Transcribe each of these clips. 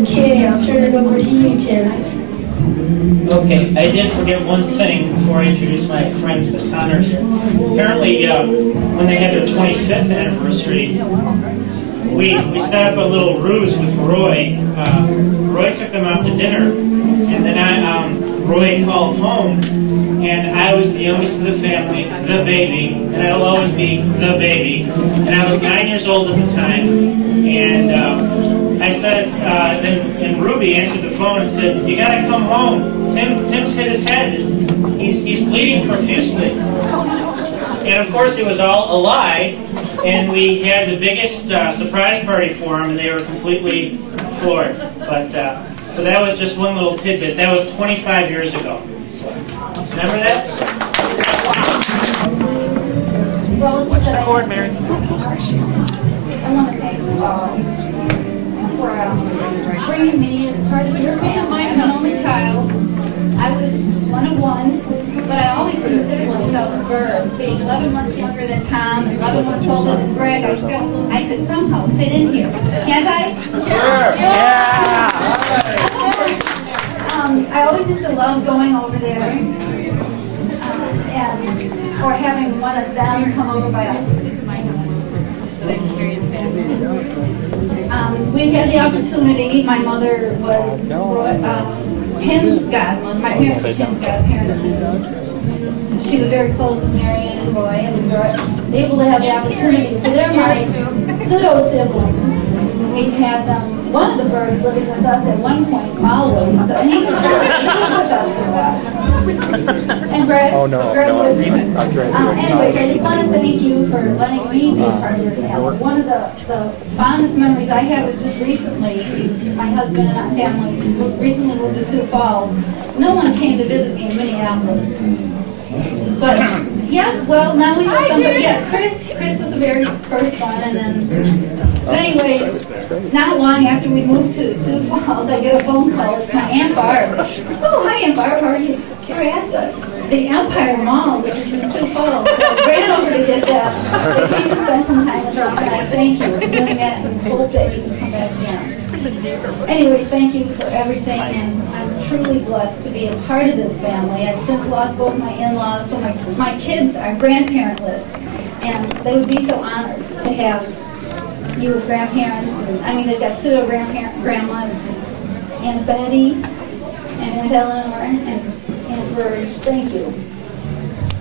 Okay, I'll turn it over to you, Tim. Okay, I did forget one thing before I introduce my friends, the Connors here. Apparently, when they had their 25th anniversary, we set up a little ruse with Roy. Roy took them out to dinner, and then Roy called home, and I was the youngest of the family, the baby, and I will always be the baby. And I was 9 years old at the time, and I said, and Ruby answered the phone and said, "You gotta come home. Tim's hit his head. He's bleeding profusely." And of course, it was all a lie. And we had the biggest surprise party for him, and they were completely floored. But so that was just one little tidbit. That was 25 years ago. So, remember that? What's the chord, Mary? I want to thank you all for bringing me as part of your family. I'm an only child. I was one of one, but I always considered myself a Berg. Being 11 months younger than Tom and 11 months older than Greg, I felt I could somehow fit in here. Can't I? Sure. Yeah. I always used to love going over there or having one of them come over by us. We had the opportunity. My mother was Tim's godmother. My parents were Tim's godparents. And she was very close with Marion and Roy, and we were able to have the opportunity. So they're my pseudo siblings. We had one of the Bergs living with us at one point, always. So, and he lived with us for a while. And Greg, Greg was. Anyways, I just want to thank you for letting me be a part of your family. One of the fondest memories I have was just recently, my husband and I family recently moved to Sioux Falls. No one came to visit me in Minneapolis. But yes, well, now we have somebody. Yeah, Chris was the very first one, and then. But anyways, not long after we moved to Sioux Falls, I get a phone call. It's my Aunt Barb. Oh, hi, Aunt Barb. How are you? We're at the Empire Mall, which is in Sioux Falls. So I ran over to get that. They came to spend some time with us, and I thank you for doing that, and hope that you can come back again. Anyways, thank you for everything, and I'm truly blessed to be a part of this family. I've since lost both my in-laws, so my kids are grandparentless, and they would be so honored to have you as grandparents. And I mean, they've got pseudo-grandmas, Aunt Betty, and Aunt Eleanor, and Aunt Verge. Thank you.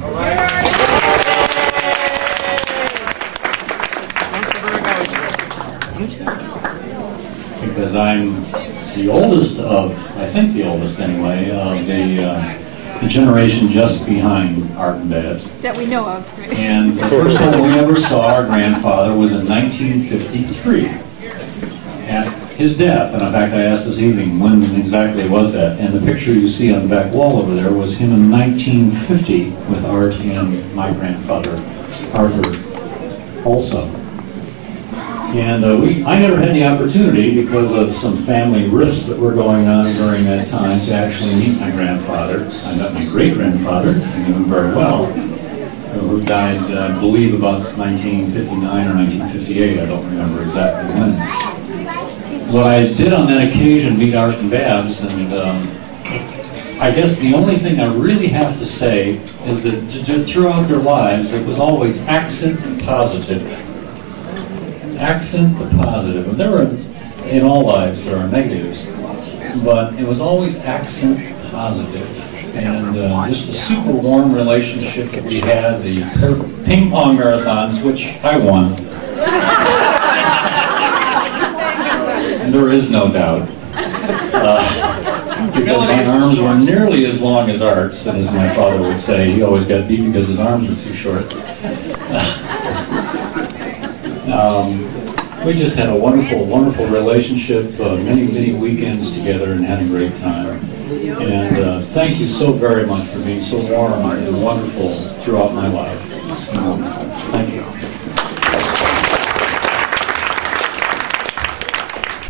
All right. Because I'm the oldest of, I think the oldest anyway, of the generation just behind Art and Dad. That we know of. Right? And the first time we ever saw our grandfather was in 1953 at his death. And in fact, I asked this evening, when exactly was that? And the picture you see on the back wall over there was him in 1950 with Art and my grandfather, Arthur, also. And I never had the opportunity, because of some family rifts that were going on during that time, to actually meet my grandfather. I met my great-grandfather, I knew him very well, who died, I believe, about 1959 or 1958. I don't remember exactly when. What I did on that occasion, meet Art and Babs, and I guess the only thing I really have to say is that throughout their lives, it was always accent positive. Accent the positive. And there are, in all lives, there are negatives, but it was always accent positive. And just a super warm relationship that we had, the ping pong marathons, which I won. And there is no doubt. Because my arms were nearly as long as Art's, and as my father would say, he always got beat because his arms were too short. We just had a wonderful, wonderful relationship, many weekends together, and had a great time. And thank you so very much for being so warm and wonderful throughout my life. It's been wonderful. Thank you.